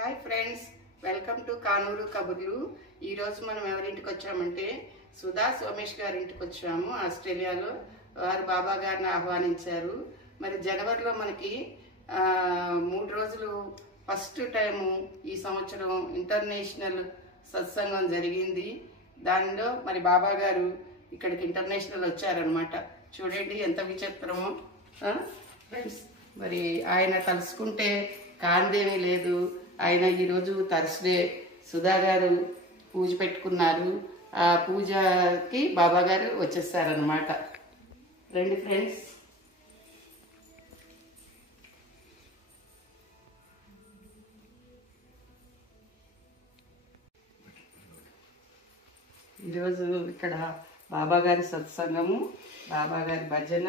Hi friends, welcome to Kanuru కబుర్లు. ఈరోజు మనం ఎవరింటికి వచ్చామంటే సుధా సోమేష్ గారింటికి వచ్చాము. ఆస్ట్రేలియాలో వారు బాబా గారిని ఆహ్వానించారు. మరి జనవరిలో మనకి 3 రోజులు ఫస్ట్ టైము ఈ సంవత్సరం ఇంటర్నేషనల్ సత్సంగం జరిగింది. దానిలో మరి బాబా గారు ఇక్కడికి ఇంటర్నేషనల్ వచ్చారనమాట. చూడండి ఎంత విచిత్రమో ఫ్రెండ్స్. మరి ఆయన తలుసుకుంటే కాందేమీ లేదు. ఆయన ఈరోజు థర్స్డే సుధా గారు పూజ పెట్టుకున్నారు. ఆ పూజకి బాబా గారు వచ్చేసారనమాట. రండి ఫ్రెండ్స్. ఈరోజు ఇక్కడ బాబాగారి సత్సంగము, బాబాగారి భజన,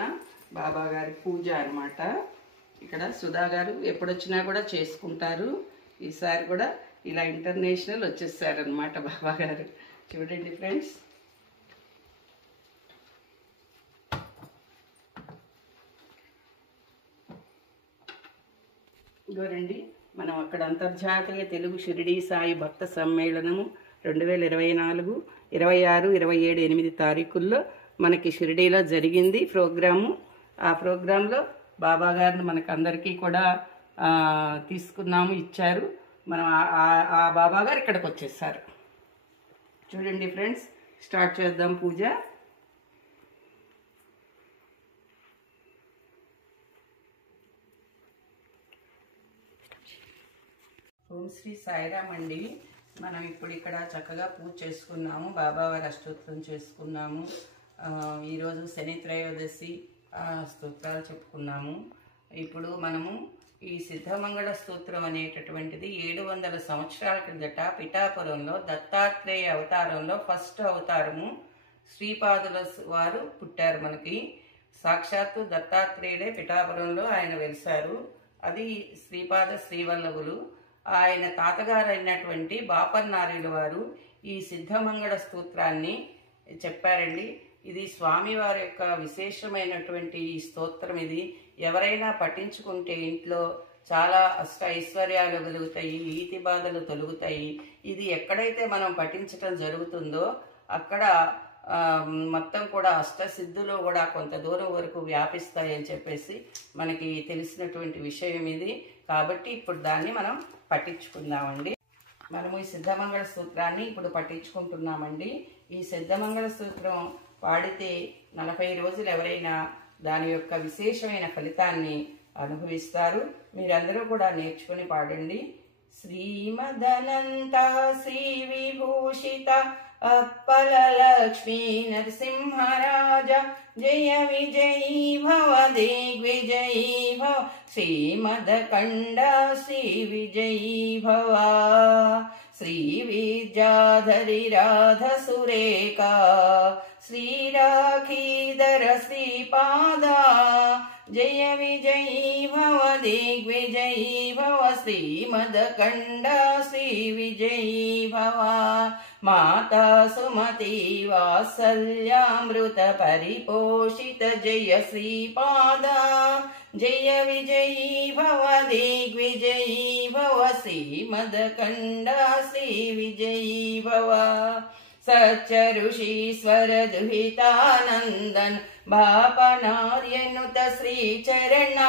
బాబాగారి పూజ అన్నమాట. ఇక్కడ సుధా గారు ఎప్పుడొచ్చినా కూడా చేసుకుంటారు. ఈసారి కూడా ఇలా ఇంటర్నేషనల్ వచ్చేసారనమాట బాబా గారు. చూడండి ఫ్రెండ్స్. ఇదిగోరండి, మనం అక్కడ అంతర్జాతీయ తెలుగు షిరిడీ సాయి భక్త సమ్మేళనము 2024, 26, 27, 8 తారీఖుల్లో మనకి షిరిడీలో జరిగింది ప్రోగ్రాము. ఆ ప్రోగ్రాంలో బాబా గారిని మనకు అందరికీ కూడా తీసుకున్నాము, ఇచ్చారు. మనం ఆ బాబా గారు ఇక్కడికి వచ్చేసారు. చూడండి ఫ్రెండ్స్, స్టార్ట్ చేద్దాం పూజ. ఓం శ్రీ సాయిరామ్ అండి. మనం ఇప్పుడు ఇక్కడ చక్కగా పూజ చేసుకున్నాము, బాబావారి అష్టోత్తరం చేసుకున్నాము. ఈరోజు శని త్రయోదశి స్తోత్రాలు చెప్పుకున్నాము. ఇప్పుడు మనము ఈ సిద్ధమంగళ స్తోత్రం అనేటటువంటిది 700 సంవత్సరాల క్రిందట పిఠాపురంలో దత్తాత్రేయ అవతారంలో ఫస్ట్ అవతారము శ్రీపాదుల వారు పుట్టారు. మనకి సాక్షాత్తు దత్తాత్రేయుడే పిఠాపురంలో ఆయన వెలిశారు. అది శ్రీపాద శ్రీవల్లభులు. ఆయన తాతగారు అయినటువంటి బాపన్నార్యుల వారు ఈ సిద్ధమంగళ స్తోత్రాన్ని చెప్పారండి. ఇది స్వామివారి యొక్క విశేషమైనటువంటి ఈ స్తోత్రం. ఇది ఎవరైనా పఠించుకుంటే ఇంట్లో చాలా అష్ట ఐశ్వర్యాలు కలుగుతాయి, ఈతి బాధలు తొలుగుతాయి. ఇది ఎక్కడైతే మనం పఠించటం జరుగుతుందో అక్కడ మొత్తం కూడా అష్టసిద్ధులు కూడా కొంత దూరం వరకు వ్యాపిస్తాయి అని చెప్పేసి మనకి తెలిసినటువంటి విషయం ఇది. కాబట్టి ఇప్పుడు దాన్ని మనం పఠించుకుందామండి. మనము ఈ సిద్ధమంగళ సూత్రాన్ని ఇప్పుడు పఠించుకుంటున్నామండి. ఈ సిద్ధమంగళ సూత్రం పాడితే 40 రోజులు ఎవరైనా దాని యొక్క విశేషమైన ఫలితాన్ని అనుభవిస్తారు. మీరందరూ కూడా నేర్చుకుని పాడండి. శ్రీమదనంత శ్రీ విభూషిత అప్పల లక్ష్మీ నరసింహరాజ జయ విజయీ భవ దిగ్విజయీ భవ శ్రీమదకండ శ్రీ విజయీ భవ శ్రీ విద్యాధరి రాధ సురేఖా శ్రీరాఖీధర శ్రీపాద జయ విజయీ భవ దిగ్విజయీ భవ శ్రీమదకండ శ్రీ విజయీ భవ మాతా సుమతి వాత్సల్యామృత పరిపోషిత జయ శ్రీపాద జయ విజయీ భవ దిగ్విజయీ భవ శ్రీమదకండ శ్రీ విజయీ భవ సత్య ఋషీశ్వర దుహితానందన్ బాపనార్యనుత శ్రీచరణ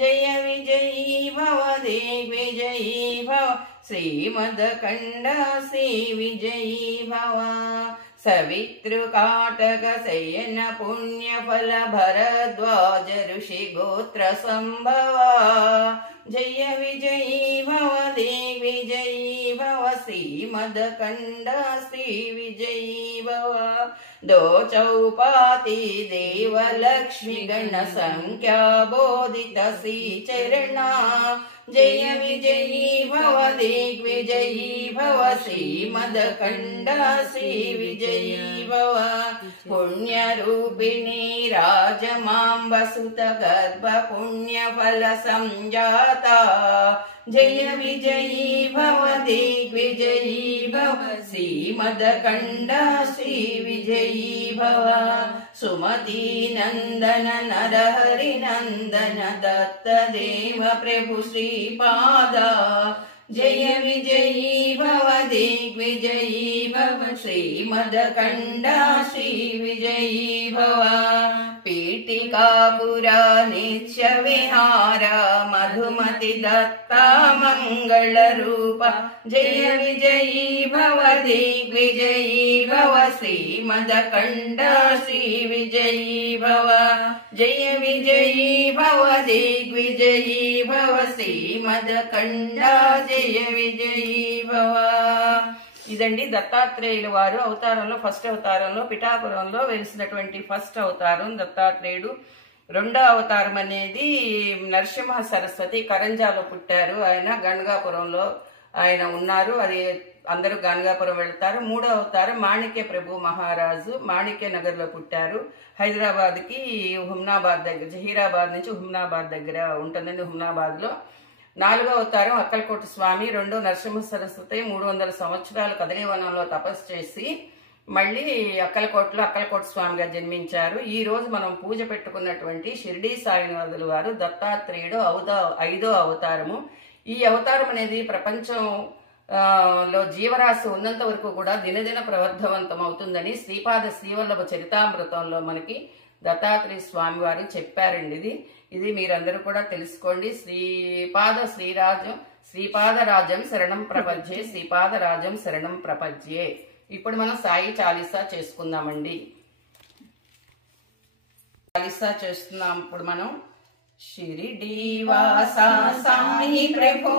జయ విజయీ భవ దిగ్విజయీ భవ శ్రీమదకండ శ్రీ విజయీ భవ సవితృకాటక శయన పుణ్యఫల భరద్వాజ ఋషి గోత్ర సంభవ జయ విజయీ భవ దిగ్విజయీ భవ శ్రీమదకండ శ్రీ విజయీ భవ దోచౌపాతి దేవలక్ష్మి గణ సంఖ్యా బోధిత శ్రీచరణ జయ విజయీ భవ దిగ్విజయీ భవ శ్రీమదకండ శ్రీ విజయీ భవ పుణ్యరూపిణీ రాజమాంబసుత గర్భ పుణ్యఫల సంజాత జయ విజయీ భవ దిగ్విజయీ భవ శ్రీమదకండ శ్రీ విజయీ భవ सुमती नंदन नरहरि नंदन दत्त देव प्रभु श्रीपादा जय विजयी भव दिग्विजयी भव श्रीमदखण्डा श्री विजयी भव पीठिकापुरा नित्य विहार मधुमति दत्ता मंगल रूप जय विजयी भव दिग्विजयी भव श्रीमदखण्डा श्री विजयी भव जय विजयी भव दिग्विजयी भव श्रीमदखण्डा जय विजयी भव। ఇదండి దత్తాత్రేయుల వారు అవతారంలో ఫస్ట్ అవతారంలో పిఠాపురంలో వెలిసినటువంటి ఫస్ట్ అవతారం దత్తాత్రేయుడు. రెండో అవతారం అనేది నరసింహ సరస్వతి కరంజాలో పుట్టారు. ఆయన గణగాపురంలో ఆయన ఉన్నారు. అది అందరూ గణగాపురం వెళ్తారు. మూడో అవతారం మాణిక్య ప్రభు మహారాజు మాణిక్య నగర్ లో పుట్టారు. హైదరాబాద్ కి హుమ్నాబాద్ దగ్గర జహీరాబాద్ నుంచి హుమ్నాబాద్ దగ్గర ఉంటుందండి హుమ్నాబాద్ లో. నాలుగో అవతారం అక్కలకోట స్వామి. రెండో నరసింహ సరస్వతి 300 సంవత్సరాలు కదలీవనంలో తపస్సు చేసి మళ్ళీ అక్కలకోటలో అక్కలకోట స్వామిగా జన్మించారు. ఈ రోజు మనం పూజ పెట్టుకున్నటువంటి షిరిడీ సాయినాథుల వారు దత్తాత్రేయుడు 5వ అవతారము. ఈ అవతారం అనేది ప్రపంచం లో జీవరాశి ఉన్నంత వరకు కూడా దినదిన ప్రవర్ధవంతం అవుతుందని శ్రీపాద శ్రీవల్లభ చరితామృతంలో మనకి దత్తాత్రేయ స్వామి వారు చెప్పారండి. ఇది మీరందరూ కూడా తెలుసుకోండి. శ్రీపాదరాజం శరణం ప్రపంచే శ్రీపాదరాజం శరణం ప్రపంచే. ఇప్పుడు మనం సాయి చాలీసా చేసుకుందామండి. చాలీసా చేస్తున్నాం ఇప్పుడు మనం. शिरडी वासा साई प्रभो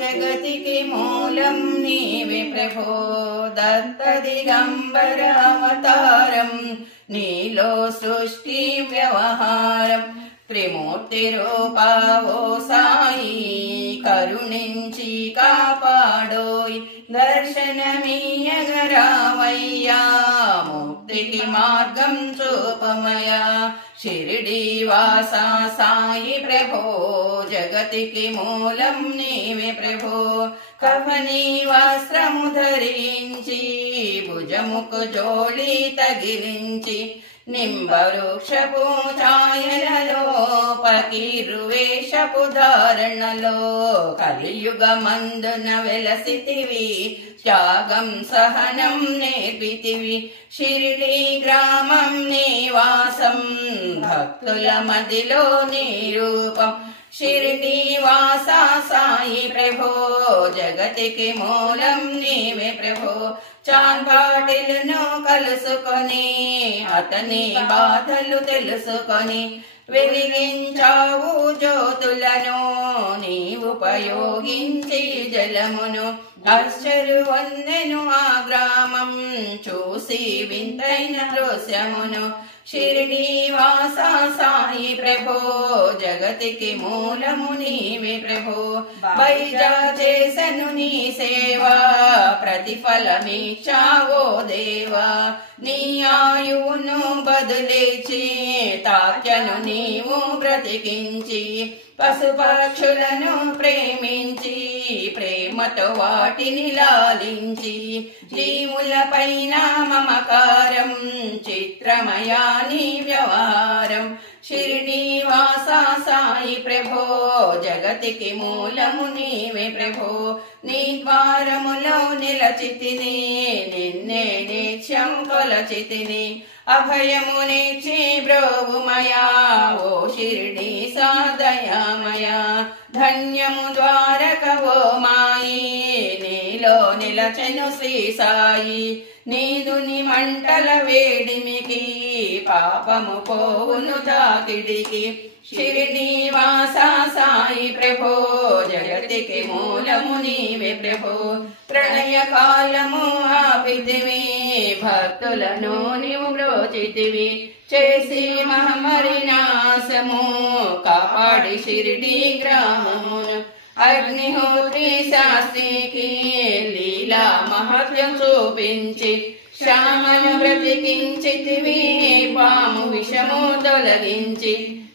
जगतिके मूलं नीवे प्रभो दत्त दिगंबर अवतारं नीलो सृष्टि व्यवहारं त्रिमूर्ति रूपावो साई करुणिंची कापाडोय్ दर्शनमीयगरावయ్యా मुक्तिకి మార్గం చూపమయా शिरडी वासा साई प्रभो जगतिके मूलं नीवे प्रभो कफनी वस्त्रము ధరించి భుజముకు జోళి తగిలించి నింబవృక్షపు ఛాయలలో పకీరు వేషపు ధారణలో కలియుగమందున వెలసితివి త్యాగం సహనం నేర్పితివి షిరిడీ గ్రామం నివాసం భక్తుల మదిలో నీ రూపం షిరిడీ వాసా సాయి ప్రభో జగతికి మూలం నీవే ప్రభో చాంపాటిలను కలుసుకొని అతని బాధలు తెలుసుకొని వెలిగించావు జ్యోతులను నీవు ఉపయోగించి జలమును ఆశ్చర్యవందెను ఆ గ్రామం చూసి వింతైన దృశ్యమును షిరిడీ వాసా సాయి ప్రభో జగతికి మూలము నీవే ప్రభో బైజా చేసను నీ సేవా ప్రతిఫలమిచ్చావో దేవా నీ ఆయువును బదులిచి తాత్యను నీవు బ్రతికించి పశుపక్షులను ప్రేమించి ప్రేమతో వాటిని లాలించి జీవులపైన మమకారం చిత్రమయా నీ వ్యవహారం షిరిడీ వాసా సాయి ప్రభో జగతికి మూలము నీవే ప్రభో నీ ద్వారములో నిలచితిని నిన్నే నిత్యం కొలచితిని అభయమునిచ్చి బ్రోవుమయా ఓ షిరిడీ సాదయామయా ధన్యము ద్వారక ఓ మాయి నీలో నిలచెను శ్రీ సాయి నీదుని మంటల వేడిమికి పాపము పోవును తాకిడికి షిరిడీ వాసా సాయి ప్రభో జగతికి మూలము నీవే ప్రభో ప్రణయ కాలము ఆపితివి భక్తులను నీవు బ్రోచితివి చేసి మహమ్మరి నాశము కాపాడి షిరిడీ గ్రామమును అగ్నిహోత్రి శాస్త్రికి లీలా మహత్యం చూపించి శ్యామను బ్రతికించితివి పాము విషము తొలగించి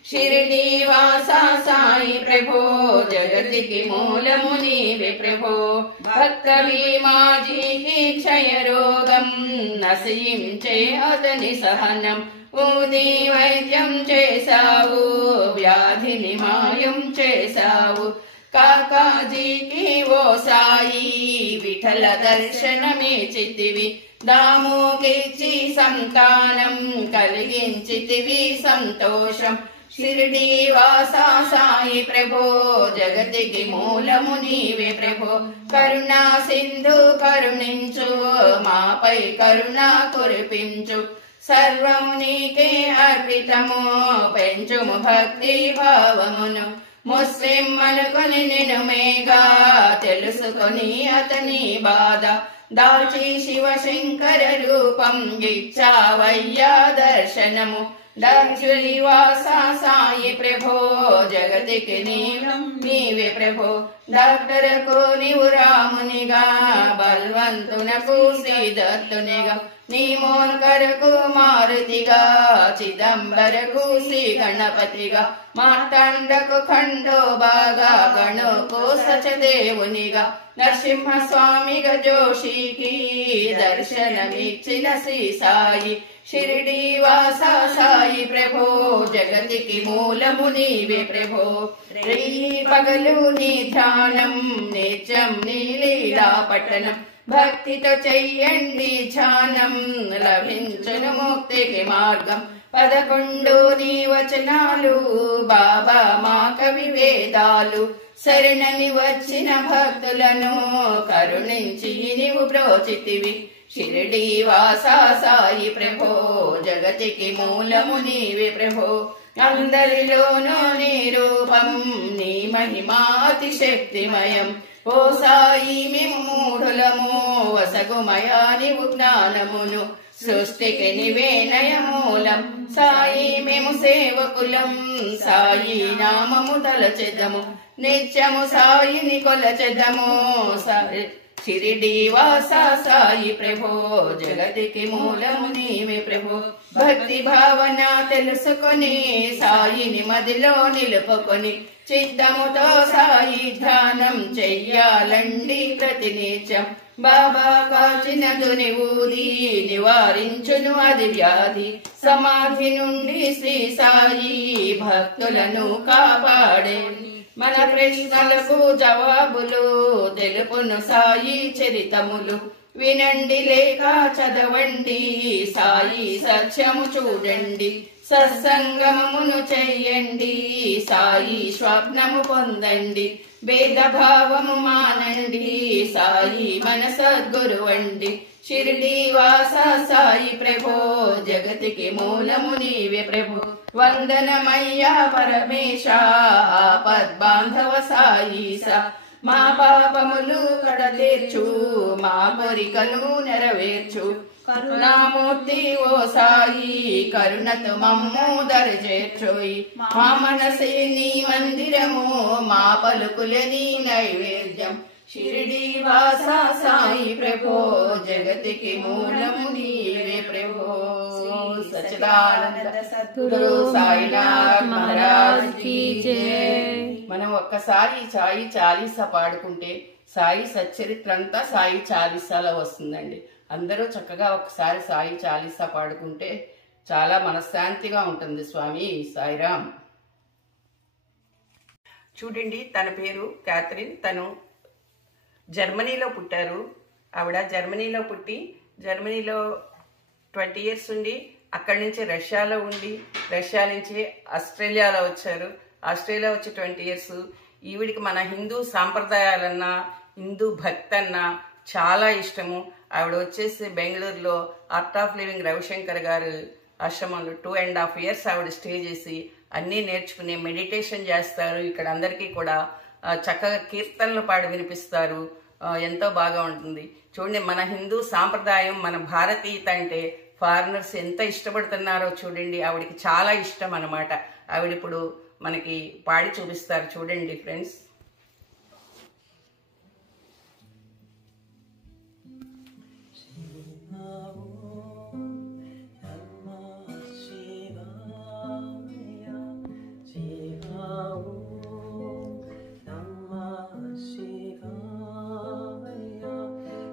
షిరిడీ వాసా సాయి ప్రభో జగతికి మూలము నీవే ప్రభో భక్త భీమాజీకి క్షయ రోగం నశించే అతని సహనం ఊది వైద్యం చేశావు వ్యాధిని మాయం చేశావు కాకాజీకి ఓ సాయి విఠల దర్శనమిచ్చితివి దాముకిచ్చి సంతానం కలిగించితివి సంతోషం షిరిడి వాసా సాయి ప్రభో జగతికి మూలము నీవే ప్రభో కరుణా సింధు కరుణించు మాపై కరుణ కురిపించు సర్వము నీకే అర్పితము పెంచుము భక్తి భావమును ముస్లిం అనుకొని నిన్ను మేఘా తెలుసుకొని అతని బాధ దాల్చి శివశంకర రూపం ఇచ్చావయ్యా దర్శనము దర్శివాసా సాయి ప్రభో జగతికి నీవే ప్రభో డాక్టరకు నీవు రామునిగా బల్వంతునకు శ్రీదత్తునిగా నీ మోన్కరకు మారుతిగా చిదంబరకు శ్రీ గణపతిగా మార్తాండకు ఖండోబాగా గణుకు సచదేవునిగా నరసింహస్వామిగా జోషికి దర్శనమిచ్చిన శ్రీ సాయి షిరిడి వాసా సాయి ప్రభో జగతికి మూలము నీవే ప్రభో రీ పగలు నీ ధ్యానం నిత్యం నీ లీలా పట్టణం భక్తితో చెయ్యండి ధ్యానం లభించును ముక్తికి మార్గం 11 నీ వచనాలు బాబా మా కవి వేదాలు శరణని వచ్చిన భక్తులను కరుణించి నీవు బ్రోచితివి షిరిడి వాసా సాయి ప్రభో జగతికి మూలము నీవే ప్రభో అందరిలోనూ నీ రూపం నీ మహిమాతి శక్తిమయం ఓ సాయి మేము మూఢులము వసగుమయా నీవు జ్ఞానమును సృష్టికి నివే నయమూలం సాయి మేము సేవకులం సాయి నామము తలచెదము నిత్యము సాయిని కొలచెదము షిరిడి వాసా సాయి ప్రభో జగతికి మూలము నీవే ప్రభో భక్తి భావన తెలుసుకొని సాయిని మదిలో నిలుపుకొని చిత్తముతో సాయి ధ్యానం చెయ్యాలండి ప్రతినిత్యం బాబా కాచిన తుని ఊది నివారించును అది వ్యాధి సమాధి నుండి శ్రీ సాయి భక్తులను కాపాడే మన ప్రశ్నలకు జవాబులు తెలుపును సాయి చరితములు వినండి లేక చదవండి సాయి సత్యము చూడండి సత్సంగమమును చెయ్యండి సాయి స్వప్నము పొందండి భేదభావము మానండి సాయి మన సద్గురువండి షిరిడి వాసా సాయి ప్రభో జగతికి మూలము నీవే ప్రభో వందనమయ్యా పరమేశ ఆపద్బాంధవ సాయిసా మా పాపములు కడతీర్చు మా కోరికలు నెరవేర్చు కరుణామూర్తి ఓ సాయి కరుణతో మమ్ము దరిచేర్చోయి మా మనసే నీ మందిరము మా పలుకులే నీ నైవేద్యం షిరిడి వాసా సాయి ప్రభో జగతికి మూలము నీవే ప్రభో సచ్చిదానంద సద్గురు సాయినాథ్ మహారాజ్ కీ జై. మనం ఒక్కసారి సాయి చాలీసా పాడుకుంటే సాయి సచ్చరిత్ర అంతా సాయి చాలీసాలో వస్తుందండి. అందరూ చక్కగా ఒకసారి సాయి చాలీసా పాడుకుంటే చాలా మనశ్శాంతిగా ఉంటుంది. స్వామి సాయిరామ్. చూడండి, తన పేరు క్యాథరిన్. తను జర్మనీలో పుట్టారు. ఆవిడ జర్మనీలో పుట్టి జర్మనీలో 20 years ఉండి అక్కడి నుంచి రష్యాలో ఉండి రష్యా నుంచి ఆస్ట్రేలియాలో వచ్చారు. ఆస్ట్రేలియా వచ్చి 20 years. ఈవిడికి మన హిందూ సాంప్రదాయాలన్నా హిందూ భక్తి అన్నా చాలా ఇష్టము. ఆవిడ వచ్చేసి బెంగళూరులో ఆర్ట్ ఆఫ్ లివింగ్ రవిశంకర్ గారు ఆశ్రమంలో 2.5 years ఆవిడ స్టే చేసి అన్నీ నేర్చుకుని మెడిటేషన్ చేస్తారు. ఇక్కడ అందరికీ కూడా చక్కగా కీర్తనలు పాడి వినిపిస్తారు. ఎంతో బాగా ఉంటుంది. చూడండి, మన హిందూ సాంప్రదాయం, మన భారతీయత అంటే ఫారినర్స్ ఎంత ఇష్టపడుతున్నారో చూడండి. ఆవిడకి చాలా ఇష్టం అన్నమాట. ఆవిడ ఇప్పుడు మనకి పాడి చూపిస్తారు. చూడండి friends.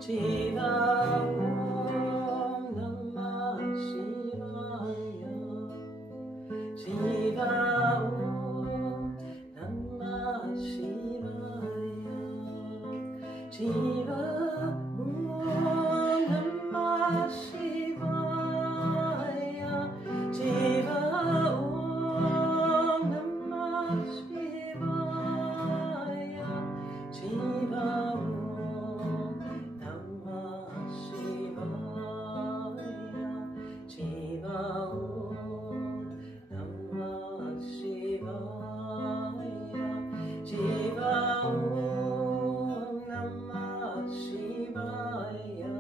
Shiva Shiva Om Namah Shivaya Shiva Om Namah Shivaya Shiva Om Namah Shivaya Shiva Om Namah Shivaya Shiva Om Namah Shivaya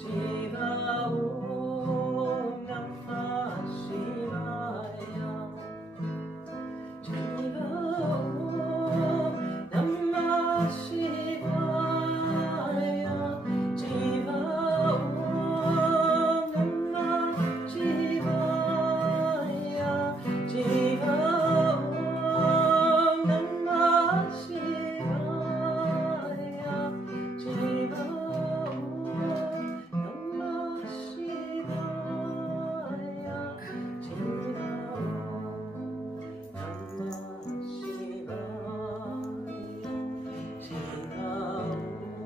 Shiva Om Namah Shivaya Shiva Om Namah Shivaya Shiva Om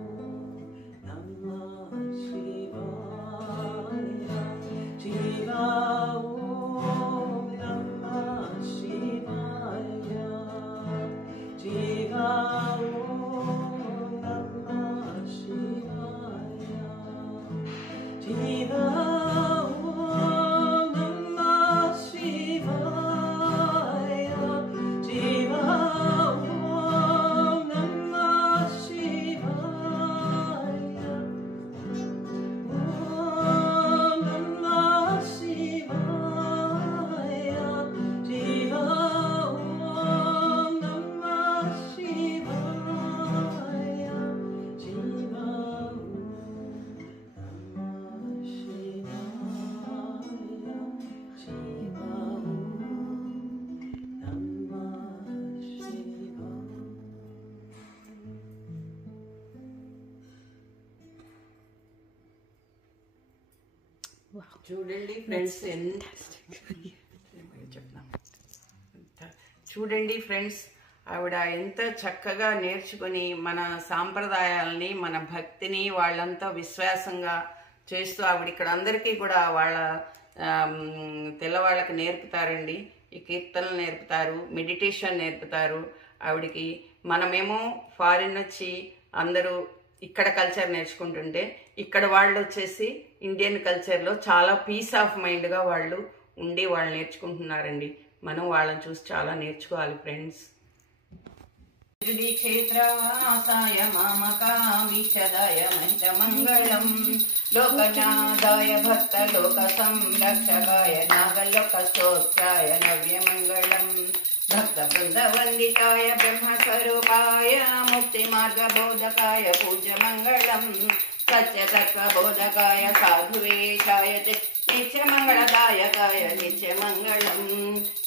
Namah Shivaya Shiva Om Namah Shivaya Shiva చూడండి friends, చూడండి friends, ఆవిడ ఎంత చక్కగా నేర్చుకుని మన సాంప్రదాయాలని, మన భక్తిని వాళ్ళంతా విశ్వాసంగా చేస్తూ ఆవిడ ఇక్కడ అందరికీ కూడా వాళ్ళ తెల్లవాళ్ళకి నేర్పుతారండి. ఈ కీర్తనలు నేర్పుతారు, మెడిటేషన్ నేర్పుతారు ఆవిడికి. మనమేమో ఫారిన్ వచ్చి అందరూ ఇక్కడ కల్చర్ నేర్చుకుంటుంటే, ఇక్కడ వాళ్ళు వచ్చేసి ఇండియన్ కల్చర్లో చాలా పీస్ ఆఫ్ మైండ్గా వాళ్ళు ఉండి వాళ్ళు నేర్చుకుంటున్నారండి. మనం వాళ్ళని చూసి చాలా నేర్చుకోవాలి ఫ్రెండ్స్. క్షేత్రవాసాయ మామకామీశదాయ మంగళం లోకనాదాయ భక్త లోక సంరక్షకాయ నాగలోక స్తోత్రాయ నవ్యమంగళం భక్త బృంద వందితాయ బ్రహ్మస్వరూపాయ ముక్తి మార్గ బోధకాయ పూజ్య మంగళం సత్యతత్వ బోధకాయ సాధువేశాయ నిత్యమంగళదాయకాయ నిత్యమంగళం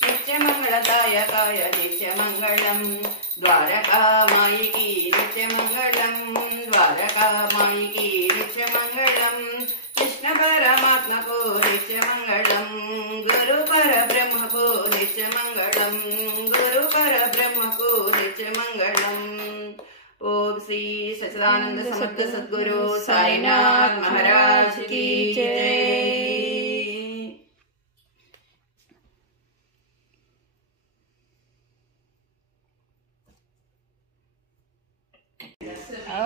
నిత్యమంగళదాయకాయ నిత్యమంగళం ద్వారకామాయికి నిత్యమంగళం ద్వారకామాయికి నిత్యమంగళం కృష్ణ పరమాత్మకు నిత్యమంగళం గురు పరబ్రహ్మకు నిత్యమంగళం గురు పరబ్రహ్మకు నిత్యమంగళం. ఓం శ్రీ సచ్చిదానంద సమర్థ సద్గురు సాయినాథ్ మహారాజ్ की जय.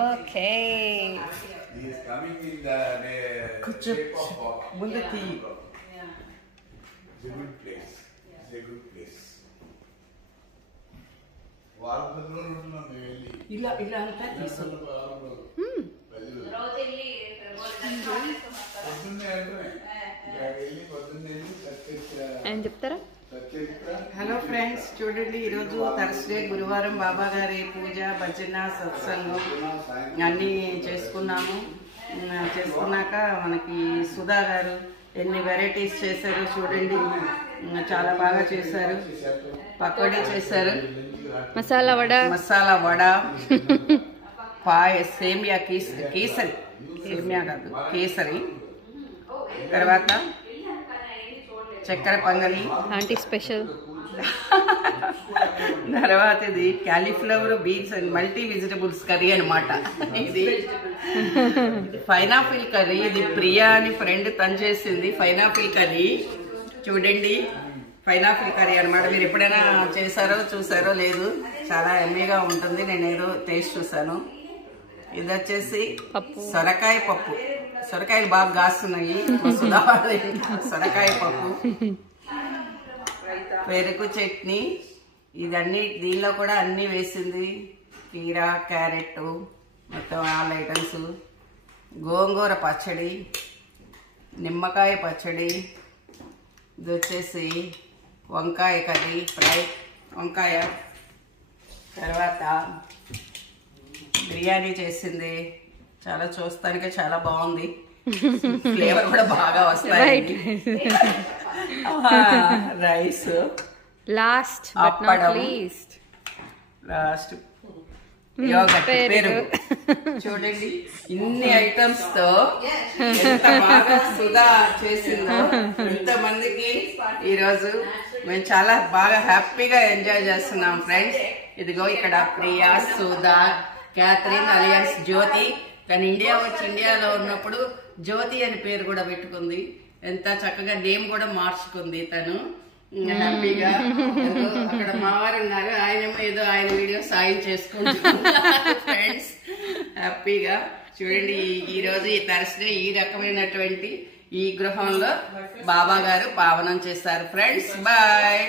Okay. He is coming in the shape of ముందుకి It's a good place. It's a good place. వారం రోజులు ఉంటున్నాం మేము వెళ్ళి. ఇలా ఇలా అంతా తీసు పొద్దున్నే వెళ్తామే. వెళ్ళి పొద్దున్నే వెళ్ళి ఆయన చెప్తారా? హలో ఫ్రెండ్స్, చూడండి ఈరోజు థర్స్డే గురువారం బాబా గారి పూజ, భజన, సత్సంగం అన్నీ చేసుకున్నాము. చేసుకున్నాక మనకి సుధా గారు ఎన్ని వెరైటీస్ చేశారు చూడండి. చాలా బాగా చేశారు. పకోడీ చేశారు, మసాలా వడ, సేమియా కేసరి, సేమియా కాదు కేసరి, తర్వాత చక్కెర పొంగలి, ఆంటీ స్పెషల్, తర్వాత ఇది cauliflower beans and multi vegetables curry అనమాట. ఇది పైనాపిల్ కర్రీ. ఇది ప్రియా అని ఫ్రెండ్ తను చేసింది పైనాపిల్ కర్రీ. చూడండి, పైనాపిల్ కర్రీ అనమాట. మీరు ఎప్పుడైనా చేశారో చూసారో లేదు, చాలా ఎమ్మీగా ఉంటుంది. నేను ఏదో టేస్ట్ చూసాను. ఇది వచ్చేసి సొరకాయ పప్పు. సొరకాయలు బాగా కాస్తున్నాయి. సొరకాయ పప్పు, పెరుగు చట్నీ. ఇదన్నీ దీనిలో కూడా అన్నీ వేసింది. కీరా, క్యారెట్, మొత్తం ఆల్ ఐటమ్స్. గోంగూర పచ్చడి, నిమ్మకాయ పచ్చడి. ఇది వచ్చేసి వంకాయ కర్రీ, ఫ్రై వంకాయ. తర్వాత బిర్యానీ చేసింది. చాలా చూస్తానికి చాలా బాగుంది. ఫ్లేవర్ కూడా బాగా వస్తాయి. Rice, last but not least last yoghurt, పెరుగు. చూడండి, ఇన్ని ఐటమ్స్ తో ఎంత బాగా సుధా చేసిందో. ఇంతమందికి ఈరోజు మేము చాలా బాగా హ్యాపీగా ఎంజాయ్ చేస్తున్నాం ఫ్రెండ్స్. ఇదిగో ఇక్కడ ప్రియా, సుధా, క్యాథరిన్ అలియన్స్ జ్యోతి. తను ఇండియాలో ఉన్నప్పుడు జ్యోతి అని పేరు కూడా పెట్టుకుంది. ఎంత చక్కగా నేమ్ కూడా మార్చుకుంది తను హ్యాపీగా. అక్కడ మావారు ఉన్నారు, ఆయనేమో ఏదో ఆయన వీడియోస్ ఆయన చేసుకుంటున్నారు ఫ్రెండ్స్ హ్యాపీగా. చూడండి, ఈ రోజు ఈ థర్స్డే ఈ రకమైనటువంటి ఈ గృహంలో బాబా గారు పావనం చేస్తారు ఫ్రెండ్స్. బాయ్.